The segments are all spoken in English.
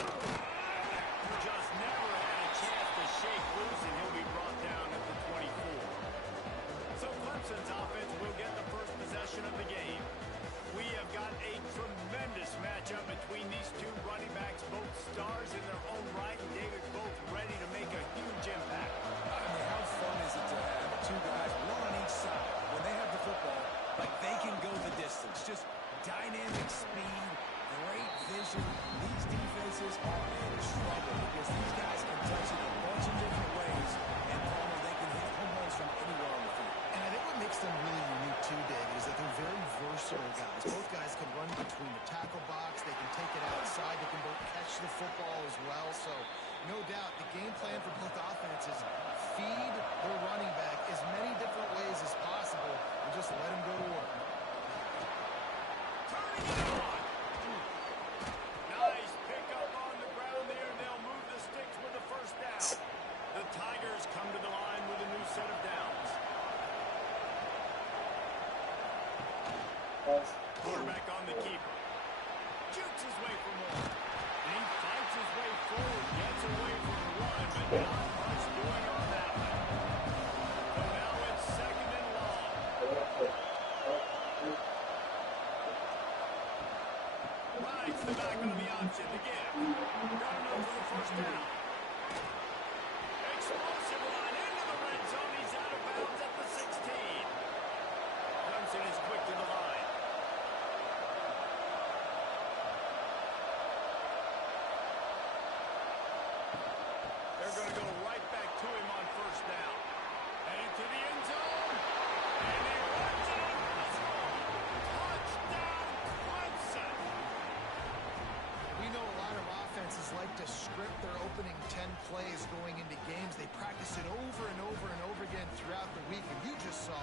Just never had a chance to shake loose, and he'll be brought down at the 24. So Clemson's offense will get the first possession of the game. We have got a tremendous matchup between these two running backs, both stars in their own right, and David, both ready to make a huge impact. I mean, how fun is it to have two guys, one on each side, when they have the football, like they can go the distance. Just dynamic speed, great vision. These defenses are in trouble because these guys can touch it a bunch of different ways, and they can hit home runs from anywhere on the field. And I think what makes them really unique too, David, is that they're very versatile guys. Both guys can run between the tackle box. They can take it outside. They can both catch the football as well. So, no doubt, the game plan for both offenses, feed their running back as many different ways as possible and just let him go to work. Turning it on. Nice pickup on the ground there. They'll move the sticks with the first down. The Tigers come to the line with a new set of downs. Quarterback on the keeper. Shoots his way for more. And he fights his way forward. Gets away from one, but not much doing on that one. So now it's second and long. Rides the back on the option to give. Got enough for the first down. Explosive line into the red zone. He's out of bounds at the 16. Clemson is quick to the line. They're going to go right back to him on first down. And into the end zone. And he runs it in the zone. Touchdown, Clemson. We know a lot of offenses like to script their opening 10 plays going into games. They practice it over and over and over again throughout the week. And you just saw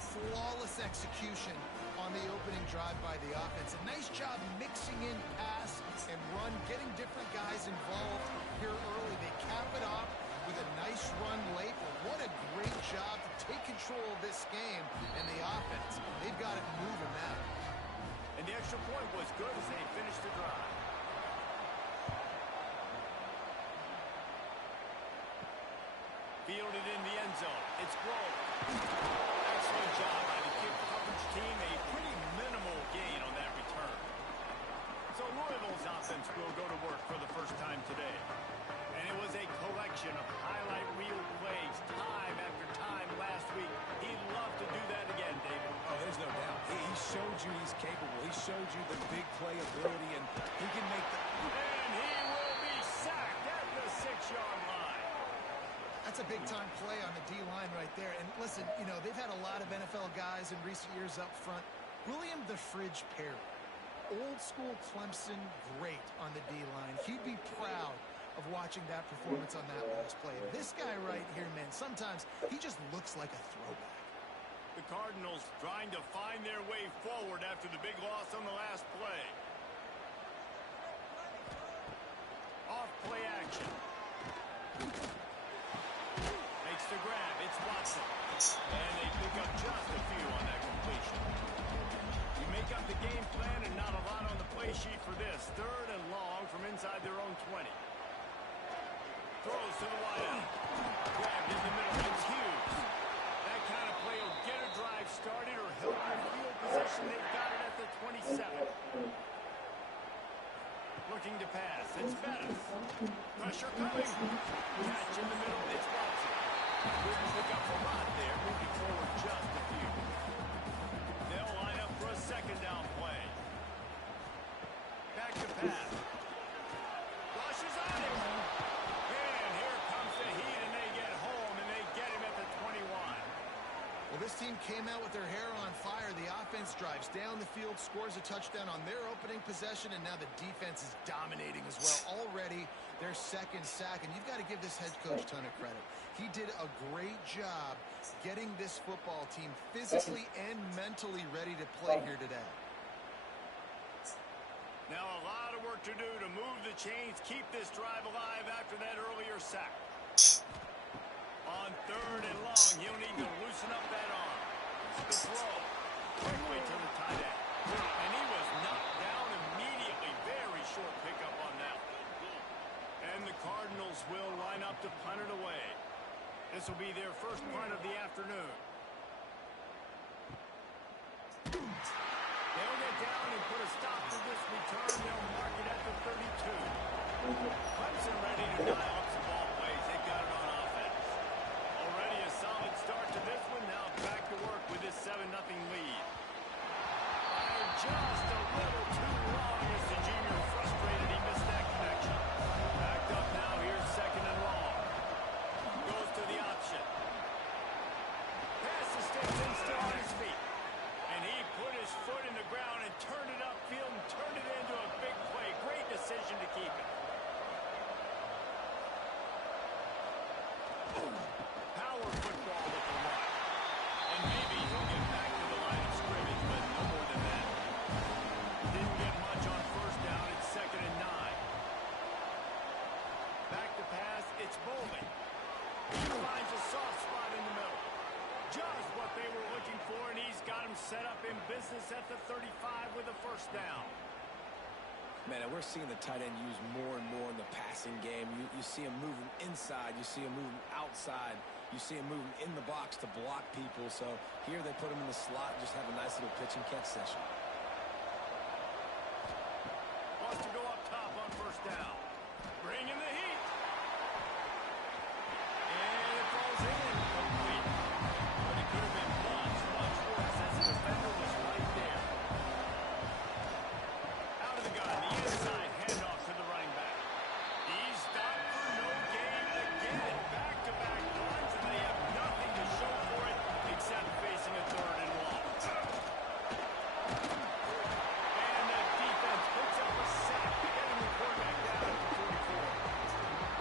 flawless execution on the opening drive by the offense. A nice job mixing in pass and run, getting different guys involved here early. They cap it off with a nice run late. But what a great job to take control of this game and the offense. They've got it moving now. And the extra point was good as they finished the drive. Fielded in the end zone. It's Grove. Excellent job by the kick coverage team. A pretty minimal gain on that return. So Louisville's offense will go to work for the first time today. And it was a collection of highlight reel plays time after time last week. He'd love to do that again, David. Oh, there's no doubt. He showed you he's capable. He showed you the big play ability, and he can make the... And he will be sacked at the 6-yard line. That's a big-time play on the D-line right there. And listen, you know, they've had a lot of NFL guys in recent years up front. William the Fridge Perry, old-school Clemson great on the D-line. He'd be proud of watching that performance on that last play. This guy right here, man, sometimes he just looks like a throwback. The Cardinals trying to find their way forward after the big loss on the last play. Off play action. Makes the grab. It's Watson. And they pick up just a few on that completion. You make up the game plan and not a lot on the play sheet for this. Third and long from inside their own 20. Throws to the wideout. Grabbed in the middle. It's huge. That kind of play will get a drive started or help your field position. They've got it at the 27. Looking to pass. It's Bettis. Pressure coming. Catch in the middle. It's Watson. Couldn't pick up a lot there. Moving forward just a few. They'll line up for a second down play. Back to pass. Rushes on him. And here comes the heat, and they get home, and they get him at the 21. Well, this team came out with their hair on fire. The offense drives down the field, scores a touchdown on their opening possession, and now the defense is dominating as well. Already their second sack, and you've got to give this head coach a ton of credit. He did a great job getting this football team physically and mentally ready to play here today. Now a lot of work to do to move the chains, keep this drive alive after that earlier sack. On third and long, he'll need to loosen up that arm. The throw. Quickly to the tight end. And he was knocked down immediately. Very short pickup on that one. This will be their first punt of the afternoon. They'll get down and put a stop to this return. They'll mark it at the 32. Clemson ready to dial up some ball plays. They've got it on offense. Already a solid start to this one. Now back to work with this 7-0 lead. Fired just a little too long as the junior frustrated. He missed that connection. Backed up now. Here's second and long. Goes to the option. Pass to Stinson, still on his feet. And he put his foot in the ground and turned it upfield and turned it into a big play. Great decision to keep it. Power football with the run. And maybe he'll get back to the line of scrimmage, but no more than that. Didn't get much on first down. It's second and 9. Back to pass. It's Bowling. He finds a soft spot in the middle. Just what they were looking for, and he's got him set up in business at the 35 with a first down. Man, and we're seeing the tight end used more and more in the passing game. You see him moving inside. You see him moving outside. You see him moving in the box to block people. So here they put him in the slot and just have a nice little pitch and catch session. Wants to go up top on first down. Bring in the heat. And it falls in. Complete. But it could have been much, much worse as the defender was right there. Out of the gun. The inside handoff to the running back. He's stopped for no gain again. Back-to-back runs, and they have nothing to show for it except facing a third and long. And the defense picks up a sack, getting the quarterback down at the 44.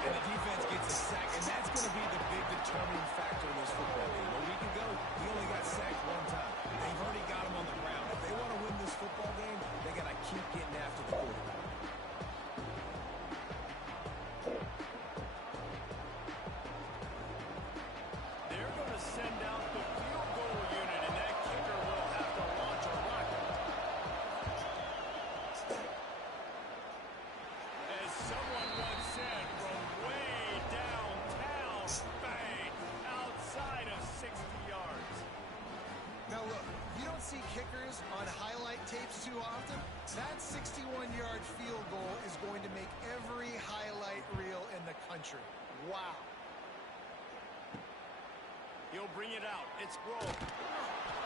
And the defense gets a sack, and that's going to be the big determining factor in this football game. A week ago, he only got sacked one time. They've already got him on the ground. If they want to win this football game, they got to keep getting after the quarterback. They're going to send out the field goal unit, and that kicker will have to launch a rocket. As someone once said, from way downtown, bang, outside of 60 yards. Now look, you don't see kickers on highlight tapes too often. That 61-yard field goal is going to make every highlight reel in the country. Wow. He'll bring it out. It's Grove.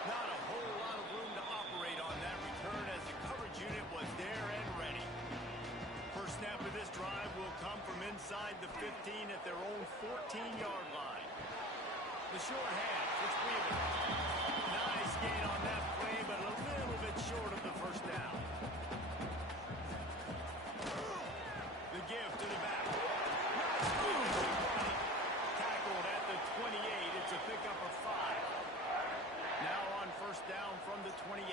Not a whole lot of room to operate on that return as the coverage unit was there and ready. First snap of this drive will come from inside the 15 at their own 14-yard line. The short hands. It's Weaver. Nice gain on that play, but a little bit short of the first down. The give to the back. Nice move. Tackled at the 28. It's a pickup of 5. Now on first down from the 28.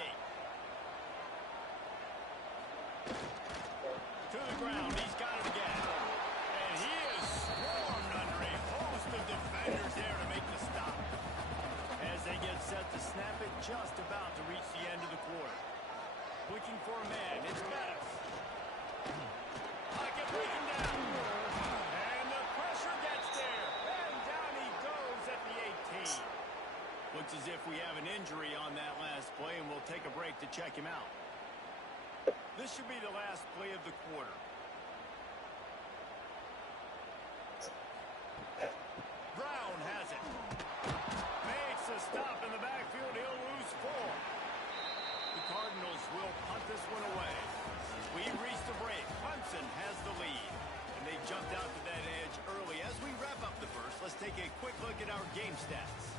To the ground. He's got it again. And he is swarmed under a host of defenders there to make the stop. As they get set to snap it, just about to reach the end of the quarter. Looking for a man. It's Bettis. Pocket breaking down. And the pressure gets there. And down he goes at the 18. Looks as if we have an injury on that last play, and we'll take a break to check him out. This should be the last play of the quarter. Brown has it. Makes a stop in the backfield. He'll lose 4. The Cardinals will punt this one away. We've reached the break. Clemson has the lead. And they jumped out to that edge early. As we wrap up the first, let's take a quick look at our game stats.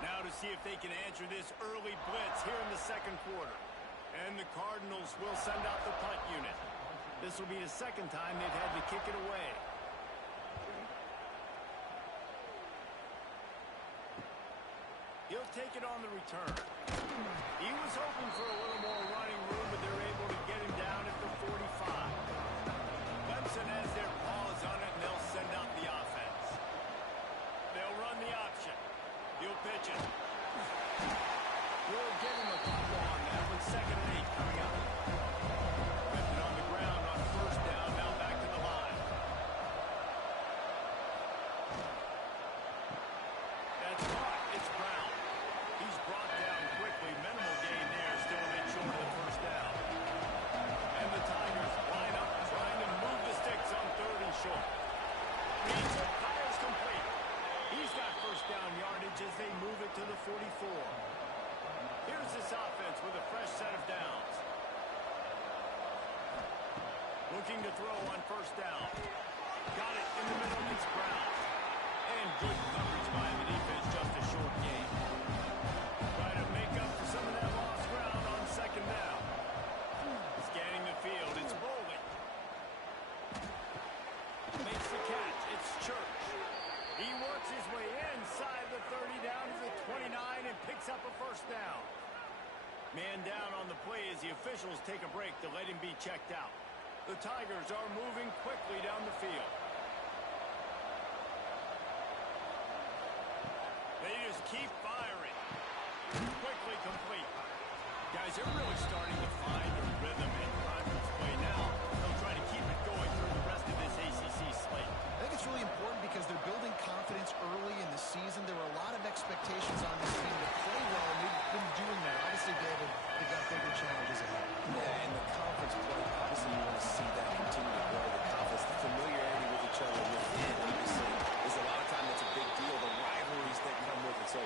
Now to see if they can answer this early blitz here in the second quarter. And the Cardinals will send out the punt unit. This will be the second time they've had to kick it away. He'll take it on the return. He was hoping for a little more running room, but they're able to get him down at the 45. Clemson has their paws on it, and they'll send out the offense. They'll run the option. He'll pitch it. We'll give him a couple on that one. short. Reads it, fires complete. He's got first down yardage as they move it to the 44. Here's this offense with a fresh set of downs. Looking to throw on first down. Got it in the middle. It's Brown. And good coverage by the defense. Just a short game. Try to make up for some of that lost ground on second down. Scanning the field. It's Bowling. Makes the catch. It's Church. He works his way inside the 30 down to the 29 and picks up a first down. Man down on the play as the officials take a break to let him be checked out. The Tigers are moving quickly down the field. They just keep firing. Quickly complete. Guys, they're really starting to find a rhythm in conference play now. They'll try to keep it going through the rest of this ACC slate. I think it's really important because they're building confidence early in the season. There were a lot of expectations on this team to play well, and they've been doing that. Obviously, David, they've got bigger challenges ahead. Yeah, and the conference play, obviously you want to see that continue to grow. The confidence, the familiarity with each other within, obviously, is a lot of time that's a big deal. The rivalries that come with it. So,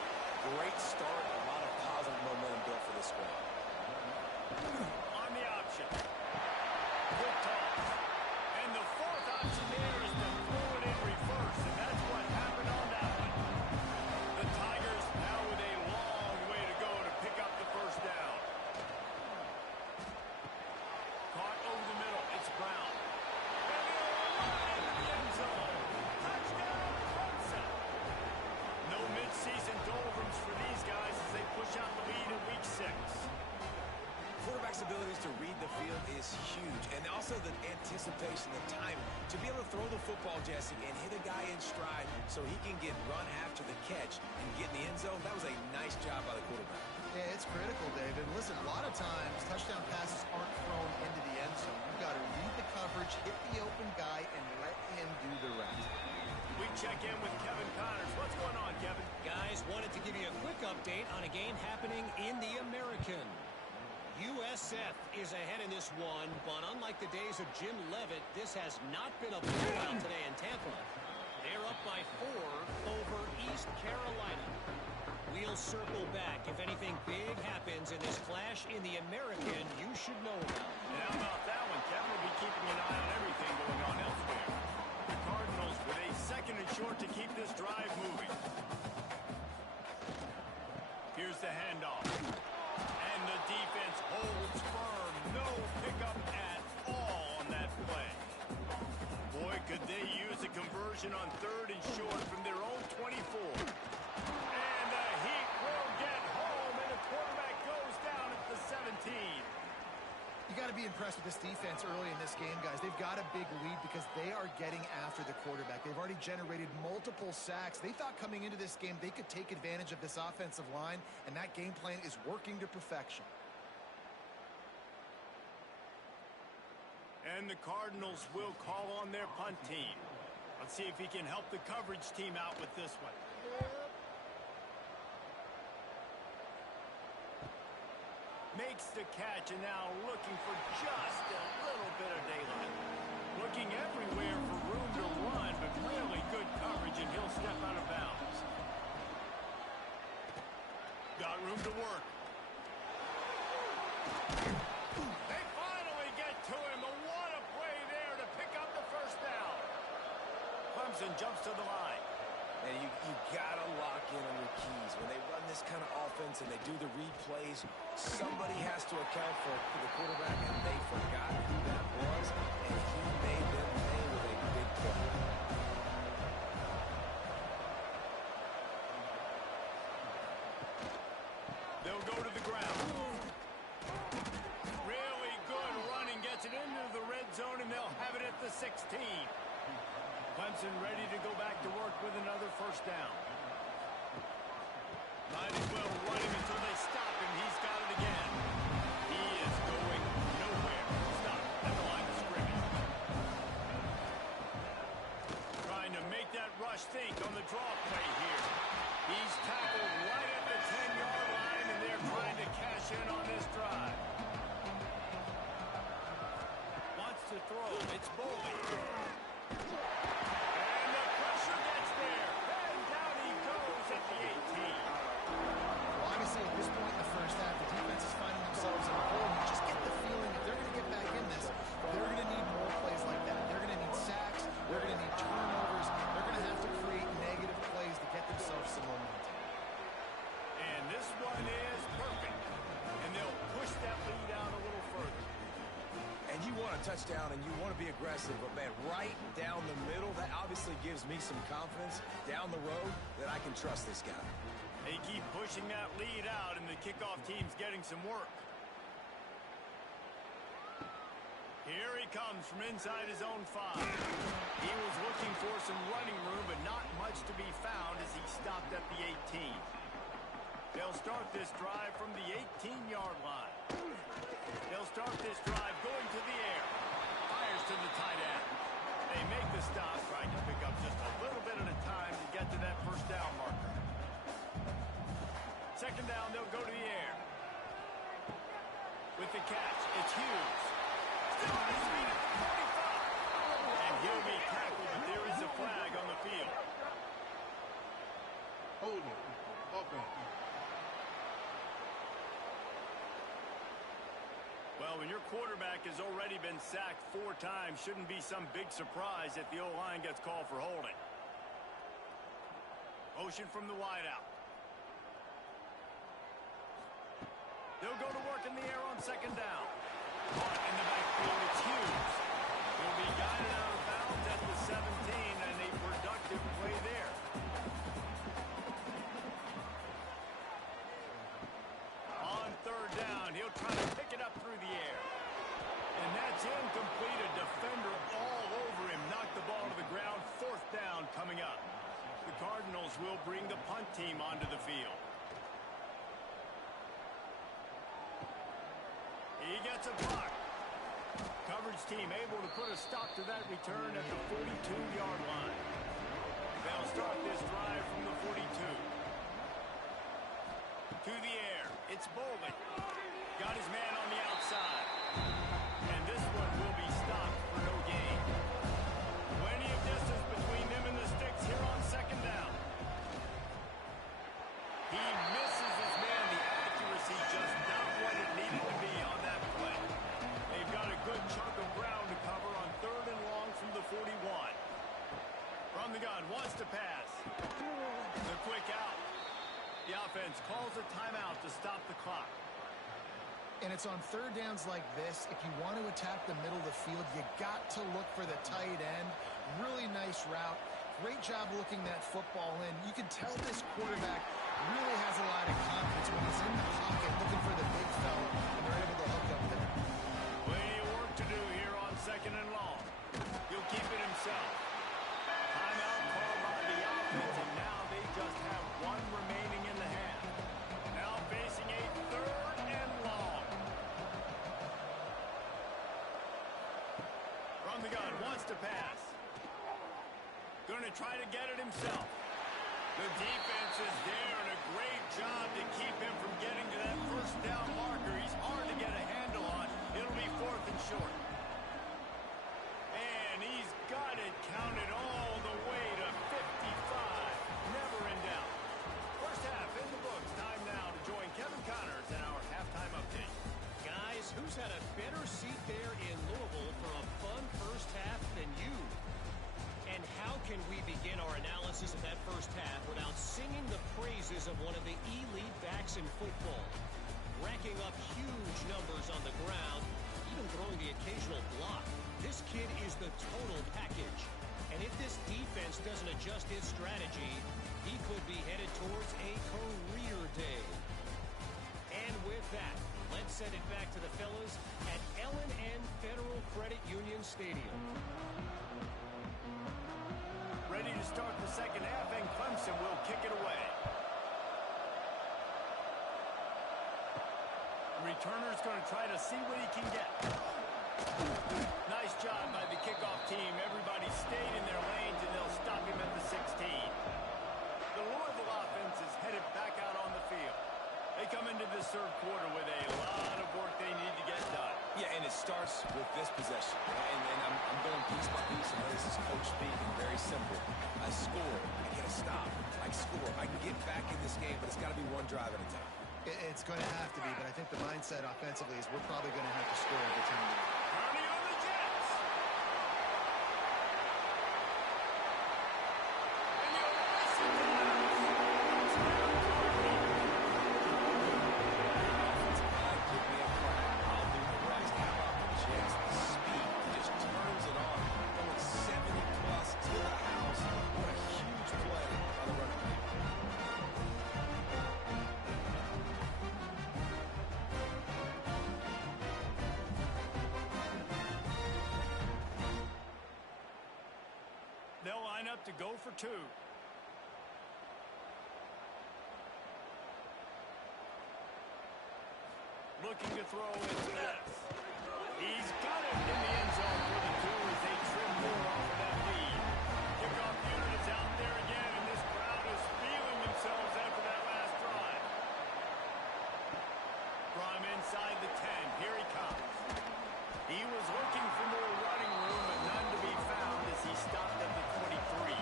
great start, a lot of positive momentum built for this squad. On the option. Good toss. And the fourth option there is to throw it in reverse, and that's what happened on that one. The Tigers now with a long way to go to pick up the first down. Caught over the middle. It's Brown. And he'll run into the end zone. Touchdown, Clemson. No midseason doldrums for these guys as they push out the lead in week 6. Quarterback's abilities to read the field is huge, and also the anticipation, the timing. To be able to throw the football, Jesse, and hit a guy in stride so he can get run after the catch and get in the end zone, that was a nice job by the quarterback. Yeah, it's critical, David. Listen, a lot of times, touchdown passes aren't thrown into the end zone. You've got to read the coverage, hit the open guy, and let him do the rest. We check in with Kevin Connors. What's going on, Kevin? Guys, wanted to give you a quick update on a game happening in the American. USF is ahead in this one, but unlike the days of Jim Leavitt, this has not been a blowout today in Tampa. They're up by 4 over East Carolina. We'll circle back. If anything big happens in this clash in the American, you should know about. And how about that one? Kevin will be keeping an eye on everything going on elsewhere. The Cardinals with a second and short to keep this drive moving. Here's the handoff. And the defense holds firm. No pickup at all on that play. Boy, could they use a conversion on third and short from their own 24. And the Heat will get home, and the quarterback goes down at the 17. You got to be impressed with this defense early in this game, guys. They've got a big lead because they are getting after the quarterback. They've already generated multiple sacks. They thought coming into this game they could take advantage of this offensive line, and that game plan is working to perfection. And the Cardinals will call on their punt team. Let's see if he can help the coverage team out with this one. Makes the catch, and now looking for just a little bit of daylight. Looking everywhere for room to run, but really good coverage, and he'll step out of bounds. Got room to work. They finally get to him, but what a play there to pick up the first down. Clemson jumps to the line. And you got to lock in on your keys. When they run this kind of offense and they do the read plays, somebody has to account for the quarterback, and they forgot who that was, and he made them pay with a big play. They'll go to the ground. Really good running, gets it into the red zone, and they'll have it at the 16. Clemson ready to go back to work with another first down. Might as well run him until they stop him. He's got it again. He is going nowhere. Stop at the line of scrimmage. Trying to make that rush think on the draw play here. He's tackled right at the 10-yard line, and they're trying to cash in on this drive. Wants to throw. It's Bowling. touchdown and you want to be aggressive, but, man, right down the middle, that obviously gives me some confidence down the road that I can trust this guy. They keep pushing that lead out, and the kickoff team's getting some work. Here he comes from inside his own 5. He was looking for some running room, but not much to be found as he stopped at the 18. They'll start this drive from the 18-yard line. They'll start this drive going to the air. Fires to the tight end. They make the stop, trying to pick up just a little bit at a time to get to that first down marker. Second down, they'll go to the air. With the catch, it's Hughes. Still on his feet at the 45. And he'll be tackled, but there is a flag on the field. Hold it. Okay. Well, when your quarterback has already been sacked 4 times, shouldn't be some big surprise if the O-line gets called for holding. Motion from the wideout. They'll go to work in the air on second down. Caught in the backfield, it's Hughes. He'll be guided out of bounds at the 17, and a productive play there. On third down, he'll try to pick it up through the air. And that's incomplete. A defender all over him. Knocked the ball to the ground. Fourth down coming up. The Cardinals will bring the punt team onto the field. He gets a block. Coverage team able to put a stop to that return at the 42-yard line. They'll start this drive from the 42. To the air. It's Bolden. Got his man on the outside. And this one will be stopped for no gain. Plenty of distance between them and the sticks here on second down. He misses his man. The accuracy just not what it needed to be on that play. They've got a good chunk of ground to cover on third and long from the 41. From the gun, wants to pass. The quick out. The offense calls a timeout to stop the clock. And it's on third downs like this, if you want to attack the middle of the field, you got to look for the tight end. Really nice route. Great job looking that football in. You can tell this quarterback really has a lot of confidence when he's in the pocket looking for the big fella, and they're able to hook up there. Plenty of work to do here on second and long. He'll keep it himself. Timeout called by the offense, and now they just have one remaining in the hand. Now facing a third and long. From the gun, wants to pass. Going to try to get it himself. The defense is there, and a great job to keep him from getting to that first down marker. He's hard to get a handle on. It'll be fourth and short. And he's got it counted all the way to 55. Never in doubt. First half in the books. Time now to join Kevin Connors in our halftime update. Guys, who's had a better seat there in Louisville for a fun first half than you? And how can we begin our analysis of that first half without singing the praises of one of the elite backs in football? Racking up huge numbers on the ground, even throwing the occasional block. This kid is the total package. And if this defense doesn't adjust his strategy, he could be headed towards a career day. And with that, let's send it back to the fellas at L&N Federal Credit Union Stadium. Ready to start the second half, and Clemson will kick it away. Returner's going to try to see what he can get. Nice job by the kickoff team. Everybody stayed in their lanes, and they'll stop him at the 16. The Louisville offense is headed back out on the field. They come into this third quarter with a lot of work they need to get done. Yeah, and it starts with this possession. And I'm going piece by piece. I know this is coach speak and very simple. I score. I get a stop. I score. I can get back in this game, but it's got to be one drive at a time. It's going to have to be, but I think the mindset offensively is we're probably going to have to score every time. Turning on the Jets. And the offensive Give me a crack. I'll do the right. How about the Jets? The speed. They'll line up to go for two. Looking to throw it. He's got it in the end zone for the two as they trim more off of that lead. Kickoff unit is out there again, and this crowd is feeling themselves after that last drive. From inside the 10, here he comes. He was looking for more running room, but none to be found as he stopped at the 23.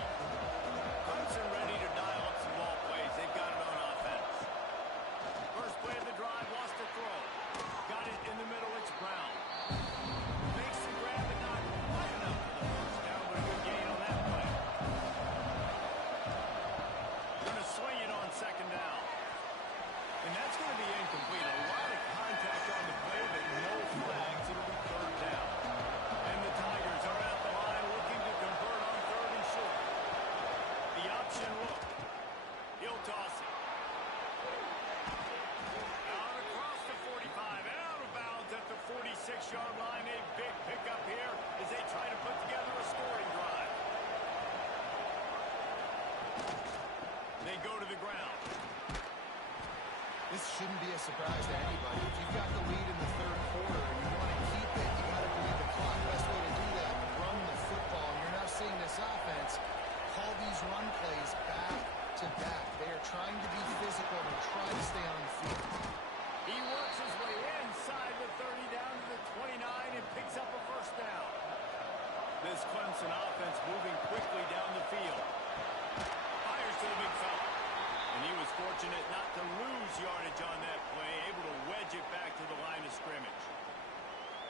Clemson ready to dial up some ball plays. They've got it on offense. First play of the drive, lost a throw. Got it in the middle, it's Brown. Makes the grab and not quite enough for the first down, but a good gain on that play. Going to swing it on second down. And that's going to be incomplete. A lot of contact on the play, but no flags. It'll be third down. And the Tigers are at the line looking to convert on third and short. The option look. He'll toss it. Out across the 45 and out of bounds at the 46-yard line. A big pickup here as they try to put together a scoring drive. They go to the ground. This shouldn't be a surprise to anybody. If you've got the lead in the third quarter and you want to keep it, you got to bleed the clock. Best way to do that, run the football. And you're now seeing this offense call these run plays back to back. They are trying to be physical and try to stay on the field. He works his way inside the 30 down to the 29 and picks up a first down. This Clemson offense moving quickly down the field. Fires to the big fella. And he was fortunate not to lose yardage on that play, able to wedge it back to the line of scrimmage.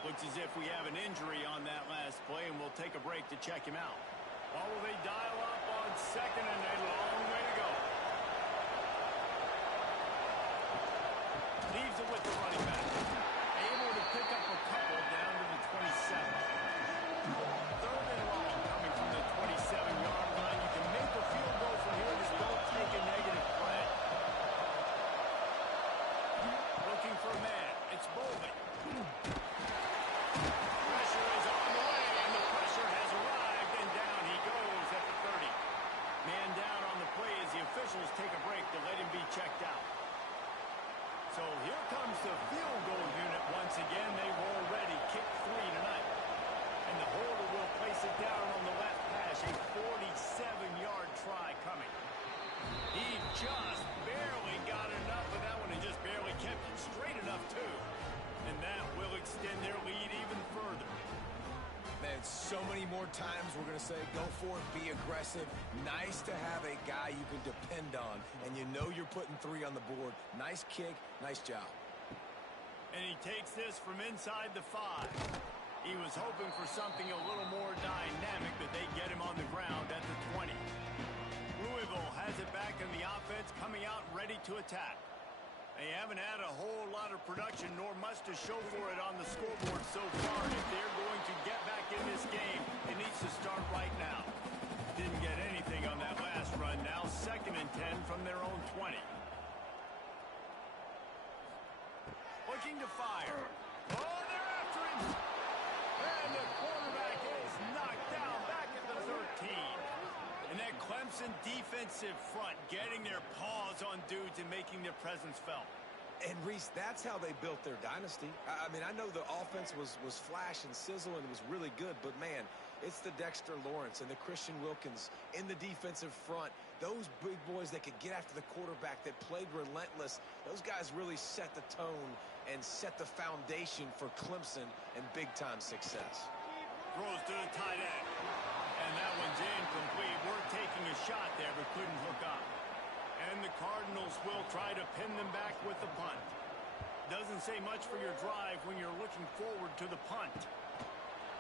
Looks as if we have an injury on that last play, and we'll take a break to check him out. Or will they dial up on second and a long way to go? Leaves it with the running back. Able to pick up a couple down to the 27. Third and long coming from the 27-yard line. You can make a field goal from here. Just don't take a negative play. Looking for a man. It's Bowling. Pressure is on the way, and the pressure has arrived, and down he goes at the 30. Man down on the play as the officials take a break to let him be checked out. So here comes the field goal unit once again. They've already kicked 3 tonight. And the holder will place it down on the left hash. A 47-yard try coming. He just barely got enough of that one and just barely kept it straight enough, too. And that will extend their lead even further. Man, so many more times we're going to say, go for it, be aggressive. Nice to have a guy you can depend on, and you know you're putting 3 on the board. Nice kick, nice job. And he takes this from inside the 5. He was hoping for something a little more dynamic, but they get him on the ground at the 20. Louisville has it back in the offense, coming out ready to attack. They haven't had a whole lot of production, nor much to show for it on the scoreboard so far. And if they're going to get back in this game, it needs to start right now. Didn't get anything on that last run. Now 2nd and 10 from their own 20. Looking to fire. Oh, they're after him. And the quarterback is knocked down back at the 13. And that Clemson defensive front getting their paws on dudes and making their presence felt. And, Reese, that's how they built their dynasty. I mean, I know the offense was flash and sizzle and was really good, but, man, it's the Dexter Lawrence and the Christian Wilkins in the defensive front. Those big boys that could get after the quarterback, that played relentless, those guys really set the tone and set the foundation for Clemson and big-time success. Throws to the tight end. And that one's incomplete. We're taking a shot there, but couldn't hook up. And the Cardinals will try to pin them back with the punt. Doesn't say much for your drive when you're looking forward to the punt.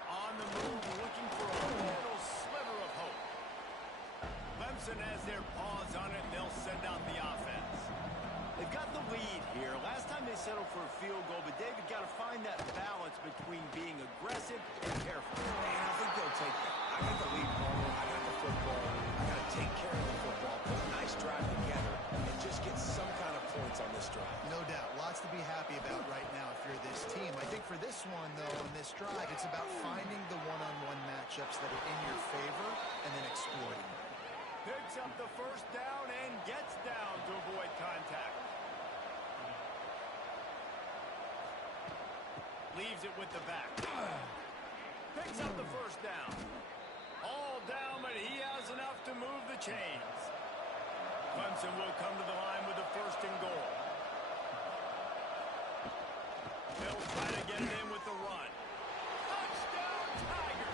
On the move, looking for a little sliver of hope. Clemson has their paws on it, and they'll send out the offense. They've got the lead here. Last time they settled for a field goal, but David got to find that balance between being aggressive and careful. And I think they'll take that. I got the lead ball. I got the football. I got to take care of the football, put a nice drive together, and just get some kind of points on this drive. No doubt. Lots to be happy about right now if you're this team. I think for this one, though, on this drive, it's about finding the one-on-one matchups that are in your favor and then up the first down and gets down to avoid contact. Leaves it with the back. Picks up the first down. All down, but he has enough to move the chains. Clemson will come to the line with the first and goal. They'll try to get it in with the run. Touchdown, Tiger!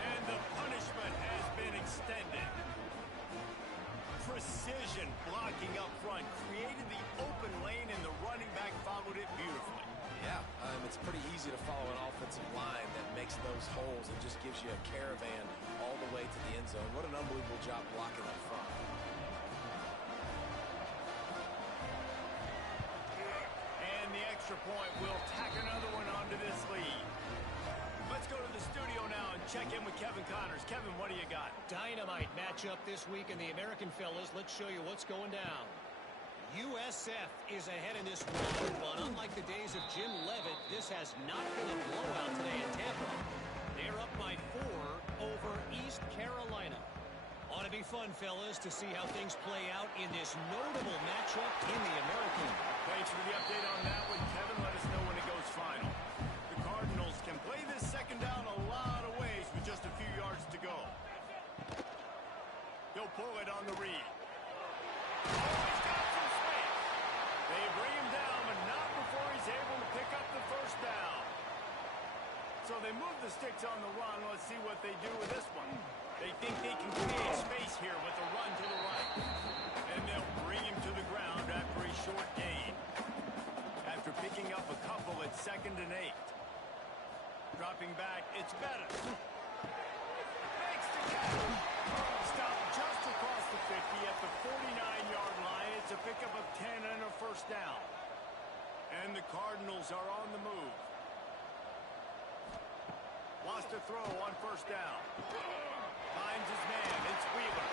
And the punishment has been extended. Precision blocking up front created the open lane, and the running back followed it beautifully. Yeah, it's pretty easy to follow an offensive line that makes those holes and just gives you a caravan all the way to the end zone. What an unbelievable job blocking up front. And the extra point will tack another one onto this lead. Let's go to the studio now and check in with Kevin Connors. Kevin, what do you got? Dynamite matchup this week in the American, fellas. Let's show you what's going down. USF is ahead in this one, but unlike the days of Jim Levitt, this has not been a blowout today in Tampa. They're up by 4 over East Carolina. Ought to be fun, fellas, to see how things play out in this notable matchup in the American. Thanks for the update on that one, Kevin. Let us know when it goes final. The Cardinals can play this second down a lot of ways with just a few yards to go. He'll pull it on the read. Oh, he's got some space. They bring him down, but not before he's able to pick up the first down. So they move the sticks on the run. Let's see what they do with this one. They think they can create space here with a run to the right. And they'll bring him to the ground after a short gain. After picking up a couple at 2nd and 8. Dropping back, it's better. Makes the catch. Stopped just across the 50 at the 49-yard line. It's a pickup of 10 and a first down. And the Cardinals are on the move. Lost a throw on first down. Finds his man. It's Wheeler.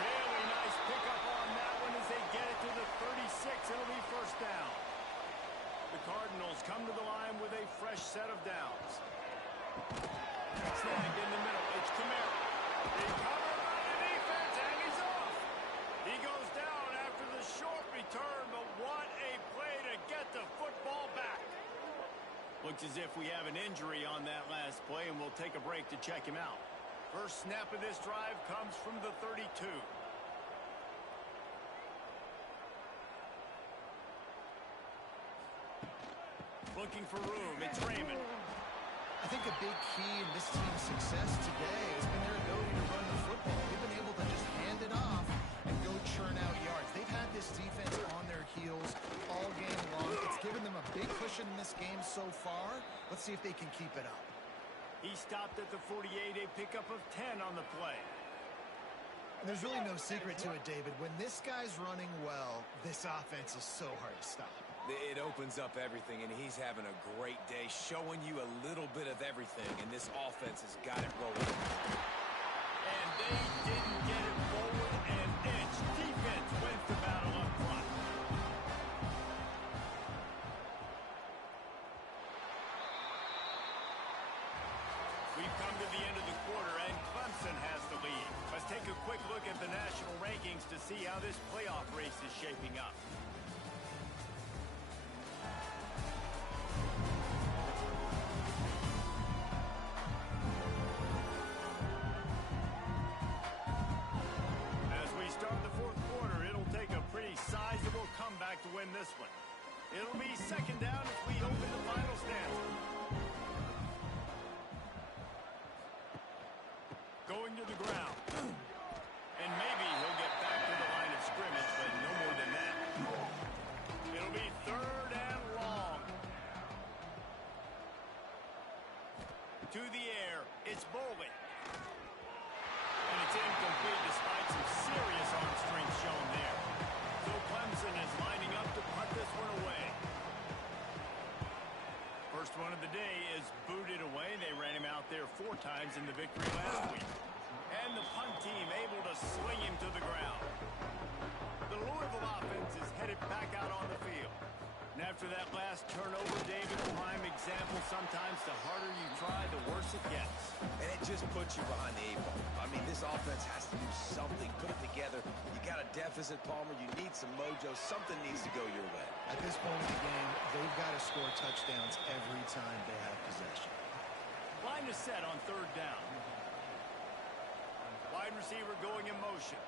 Really nice pickup on that one as they get it to the 36. It'll be first down. The Cardinals come to the line with a fresh set of downs. Snagged in the middle. It's Kamara. They cover by the defense, and he's off. He goes down after the short return, but what a play to get the football back. Looks as if we have an injury on that last play, and we'll take a break to check him out. First snap of this drive comes from the 32. Looking for room. It's Raymond. I think a big key in this team's success today has been their ability to run the football. They've been able to just hand it off and go churn out yards. They've had this defense on their heels all game long. It's given them a big cushion in this game so far. Let's see if they can keep it up. He stopped at the 48, a pickup of 10 on the play. And there's really no secret to it, David. When this guy's running well, this offense is so hard to stop. It opens up everything, and he's having a great day, showing you a little bit of everything, and this offense has got it rolling. And they didn't get it forward an inch. Defense wins the battle up front. We've come to the end of the quarter, and Clemson has the lead. Let's take a quick look at the national rankings to see how this playoff race is shaping up. Sizable comeback to win this one. It'll be second down as we open the final stanza. Going to the ground. And maybe he'll get back to the line of scrimmage, but no more than that. It'll be 3rd and long. To the air. It's Bowling. And it's incomplete despite some serious arm strength shown there. So Clemson is lining up to punt this one away. First one of the day is booted away. They ran him out there 4 times in the victory last week. And the punt team able to sling him to the ground. The Louisville offense is headed back out on the field. And after that last turnover, David, prime example, sometimes the harder you try, the worse it gets. And it just puts you behind the 8 ball. I mean, this offense has to do something, put it together deficit, Palmer. You need some mojo. Something needs to go your way. At this point in the game, they've got to score touchdowns every time they have possession. Line is set on third down. Wide receiver going in motion.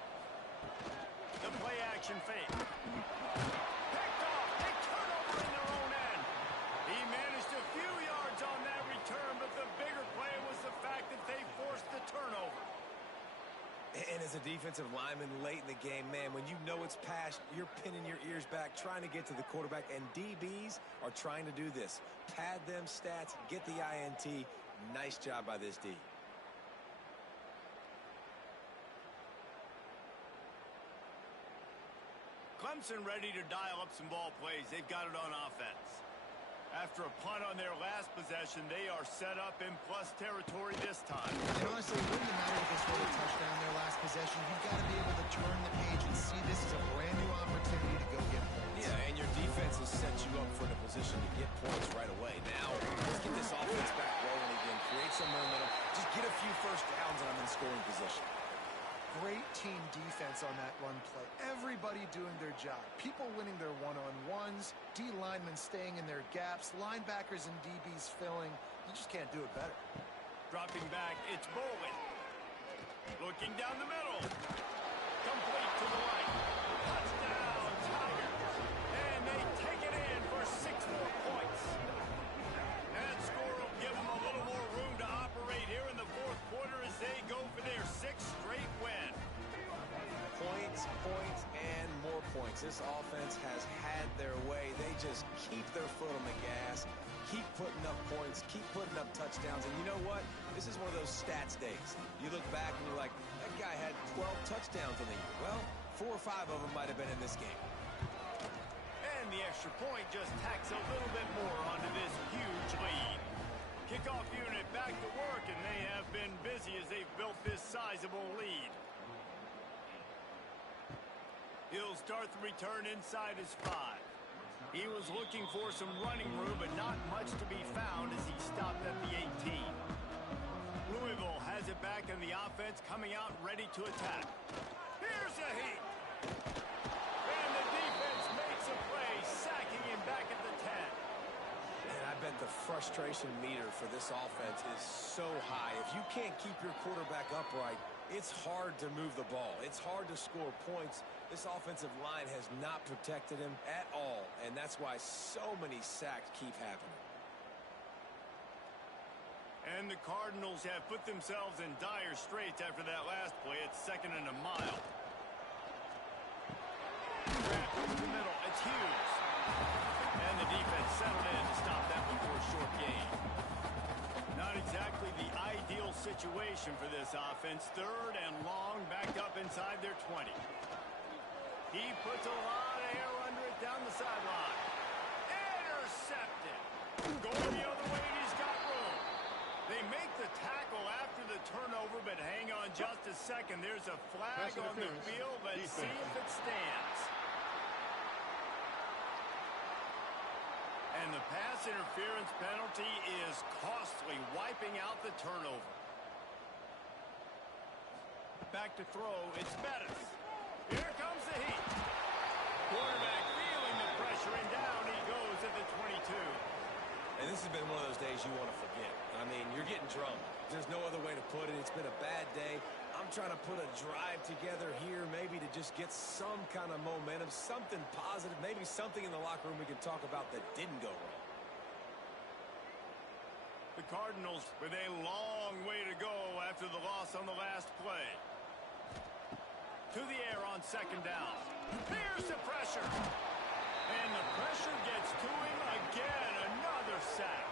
The play action fake. Picked off. They turn over in their own end. He managed a few yards on that return, but the bigger play was the fact that they forced the turnover. And as a defensive lineman late in the game, man, when you know it's past, you're pinning your ears back, trying to get to the quarterback, and DBs are trying to do this. Pad them stats, get the INT. Nice job by this D. Clemson ready to dial up some ball plays. They've got it on offense. After a punt on their last possession, they are set up in plus territory this time. And honestly, it wouldn't matter if they scored a touchdown their last possession. You've got to be able to turn the page and see this as a brand new opportunity to go get points. Yeah, and your defense has set you up for the position to get points right away. Now, let's get this offense back rolling again. Create some momentum. Just get a few first downs and I'm in scoring position. Great team defense on that run play. Everybody doing their job. People winning their one-on-ones, D linemen staying in their gaps, linebackers and DBs filling. You just can't do it better. Dropping back, it's Bowling. Looking down the middle. Complete to the right. Touchdown, Tigers. And they take it in for 6 more points. That score will give them a little more room to operate here in the fourth quarter as they go for their 6th straight win. Points, and more points. This offense has had their way. They just keep their foot on the gas, keep putting up points, keep putting up touchdowns. And you know what? This is one of those stats days. You look back and you're like, that guy had 12 touchdowns in the year. Well, 4 or 5 of them might have been in this game. And the extra point just tacks a little bit more onto this huge lead. Kickoff unit back to work, and they have been busy as they've built this sizable lead. He'll start the return inside his 5. He was looking for some running room, but not much to be found as he stopped at the 18. Louisville has it back, and the offense coming out ready to attack. Here's a heat. And the defense makes a play, sacking him back at the 10. And I bet the frustration meter for this offense is so high. If you can't keep your quarterback upright, it's hard to move the ball. It's hard to score points. This offensive line has not protected him at all, and that's why so many sacks keep happening. And the Cardinals have put themselves in dire straits after that last play. It's 2nd and a mile. Grab over the middle. It's Hughes. And the defense settled in to stop that before a short gain. Not exactly the ideal situation for this offense. 3rd and long, backed up inside their 20. He puts a lot of air under it down the sideline. Intercepted. Going the other way, and he's got room. They make the tackle after the turnover, but hang on just a second. There's a flag on the field. Let's see if it stands. And the pass interference penalty is costly, wiping out the turnover. Back to throw, it's Bettis. Here comes the heat. Quarterback feeling the pressure, and down he goes at the 22. And this has been one of those days you want to forget. I mean, you're getting drunk. There's no other way to put it. It's been a bad day. I'm trying to put a drive together here, maybe to just get some kind of momentum, something positive, maybe something in the locker room we can talk about that didn't go wrong. The Cardinals with a long way to go after the loss on the last play. To the air on 2nd down. Here's the pressure. And the pressure gets to him again. Another sack.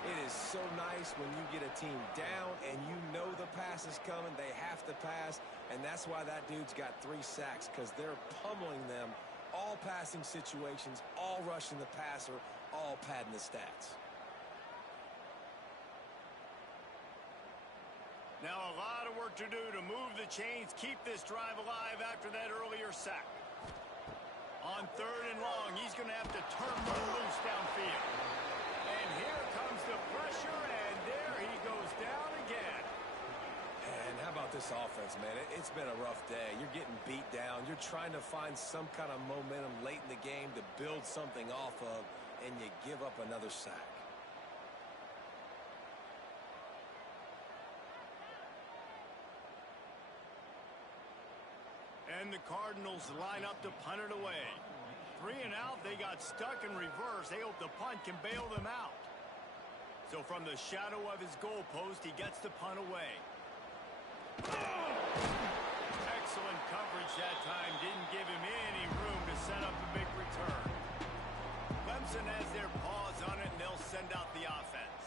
It is so nice when you get a team down and you know the pass is coming. They have to pass, and that's why that dude's got 3 sacks, because they're pummeling them. All passing situations, all rushing the passer, all padding the stats. Now a lot of work to do to move the chains, keep this drive alive after that earlier sack. On 3rd and long, he's going to have to turn one loose downfield. And here comes the pressure, and there he goes down again. And how How about this offense, man? It's been a rough day. You're getting beat down. You're trying to find some kind of momentum late in the game to build something off of, and you give up another sack. And the Cardinals line up to punt it away. 3 and out, they got stuck in reverse. They hope the punt can bail them out. So from the shadow of his goalpost, he gets the punt away. Excellent coverage that time. Didn't give him any room to set up a big return. Clemson has their paws on it, and they'll send out the offense.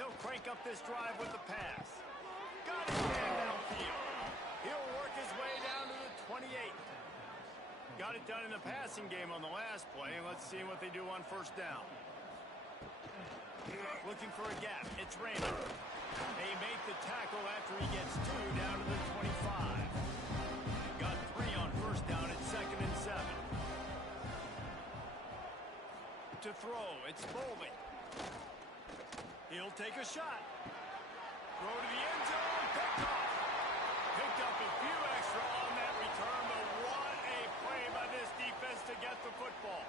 They'll crank up this drive with the pass. Got his man downfield. He'll work his way down to the 28. Got it done in the passing game on the last play. Let's see what they do on first down. Looking for a gap. It's Raymond. They make the tackle after he gets 2 down to the 25. Got 3 on first down at 2nd and 7. To throw, it's Foley. He'll take a shot. Throw to the end zone. Picked off. Picked up a few extra on that return, but what a play by this defense to get the football.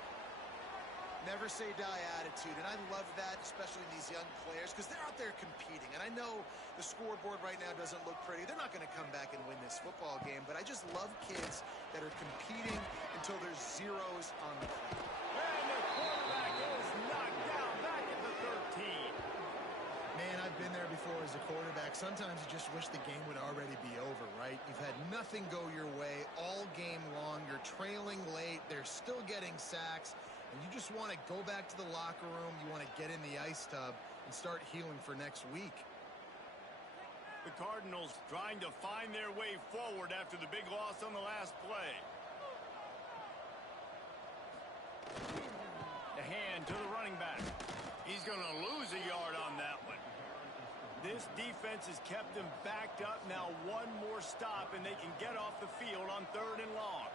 Never say die attitude, and I love that, especially in these young players, because they're out there competing. And I know the scoreboard right now doesn't look pretty. They're not going to come back and win this football game, but I just love kids that are competing until there's zeros on the clock. And the quarterback is knocked down back at the 13. Man, I've been there before as a quarterback. Sometimes you just wish the game would already be over, right? You've had nothing go your way all game long. You're trailing late. They're still getting sacks. And you just want to go back to the locker room. You want to get in the ice tub and start healing for next week. The Cardinals trying to find their way forward after the big loss on the last play. The hand to the running back. He's going to lose a yard on that one. This defense has kept them backed up. Now one more stop and they can get off the field on 3rd and long.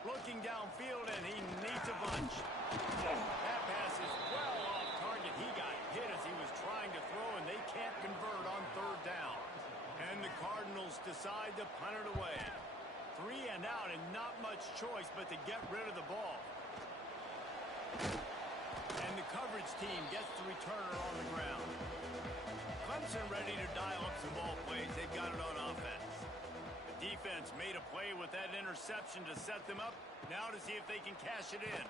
Looking downfield, and he needs a bunch. That pass is well off target. He got hit as he was trying to throw, and they can't convert on 3rd down. And the Cardinals decide to punt it away. 3 and out, and not much choice but to get rid of the ball. And the coverage team gets the returner on the ground. Clemson ready to dial up some ball plays. They've got it on offense. Defense made a play with that interception to set them up. Now to see if they can cash it in.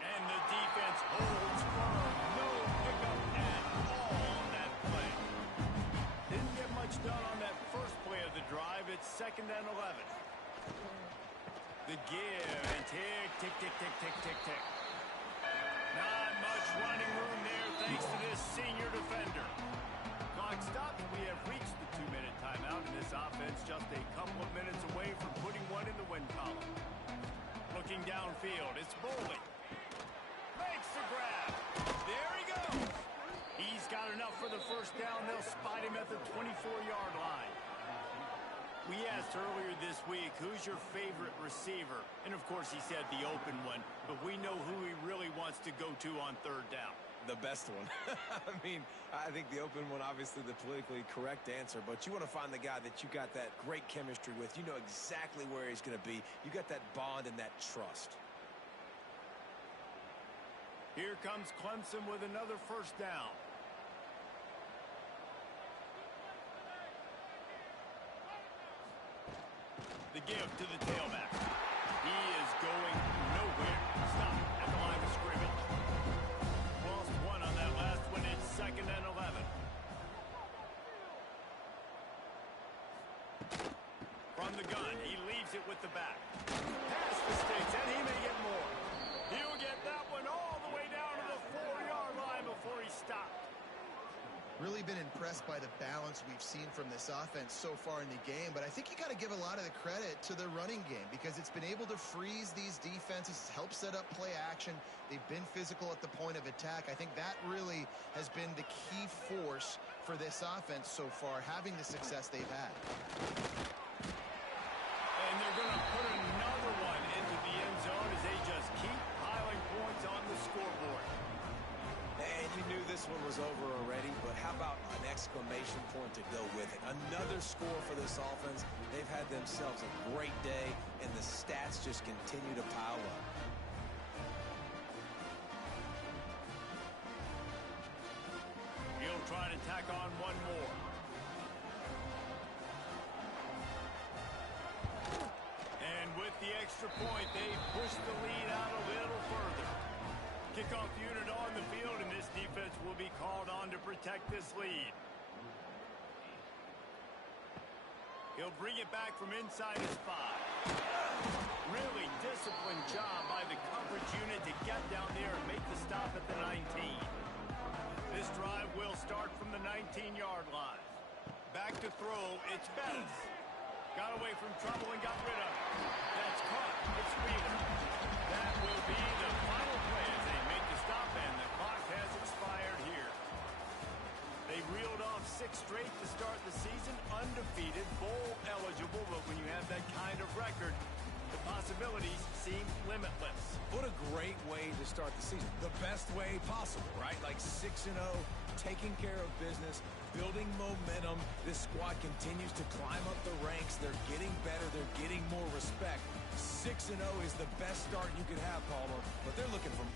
And the defense holds firm. No pickup at all on that play. Didn't get much done on that first play of the drive. It's 2nd and 11. The give and tick, tick, tick, tick, tick, tick, tick. Not much running room there thanks to this senior defender. Clock stopped. We have reached the 2-minute timeout, and this offense just a couple of minutes away from putting one in the win column. Looking downfield, it's Foley. Makes the grab. There he goes. He's got enough for the first down. They'll spot him at the 24-yard line. We asked earlier this week, who's your favorite receiver? And, of course, he said the open one, but we know who he really wants to go to on 3rd down. The best one. I mean, I think the open one, obviously the politically correct answer, but you want to find the guy that you got that great chemistry with. You know exactly where he's going to be. You got that bond and that trust. Here comes Clemson with another first down. The give to the tailback. He is going nowhere. Stop at the line of scrimmage. Lost 1 on that last one. It's 2nd and 11. From the gun, he leaves it with the back. Pass the sticks, and he may get more. He'll get that one all the way down to the 4-yard line before he stopped. Really been impressed by the balance we've seen from this offense so far in the game, but I think you got to give a lot of the credit to the running game because it's been able to freeze these defenses, help set up play action. They've been physical at the point of attack. I think that really has been the key force for this offense so far, having the success they've had. And they're going to put another one into the end zone as they just keep piling points on the scoreboard. And You knew this one was over already, but how about an exclamation point to go with it? Another score for this offense. They've had themselves a great day, and the stats just continue to pile up. He'll try to tack on one more. And with the extra point, they push the lead out a little further. Kickoff unit on the field, and this defense will be called on to protect this lead. He'll bring it back from inside his 5. Really disciplined job by the coverage unit to get down there and make the stop at the 19. This drive will start from the 19-yard line. Back to throw, it's Bettis. Got away from trouble and got rid of it. That's caught. It's Wheeler. That will be the final play as they make the stop, and the clock has expired here. They reeled off 6 straight to start the season, undefeated, bowl eligible, but when you have that kind of record, the possibilities seem limitless. What a great way to start the season. The best way possible, right? Like 6-0, taking care of business, building momentum. This squad continues to climb up the ranks. They're getting better. They're getting more respect. 6-0 is the best start you could have, Palmer, but they're looking for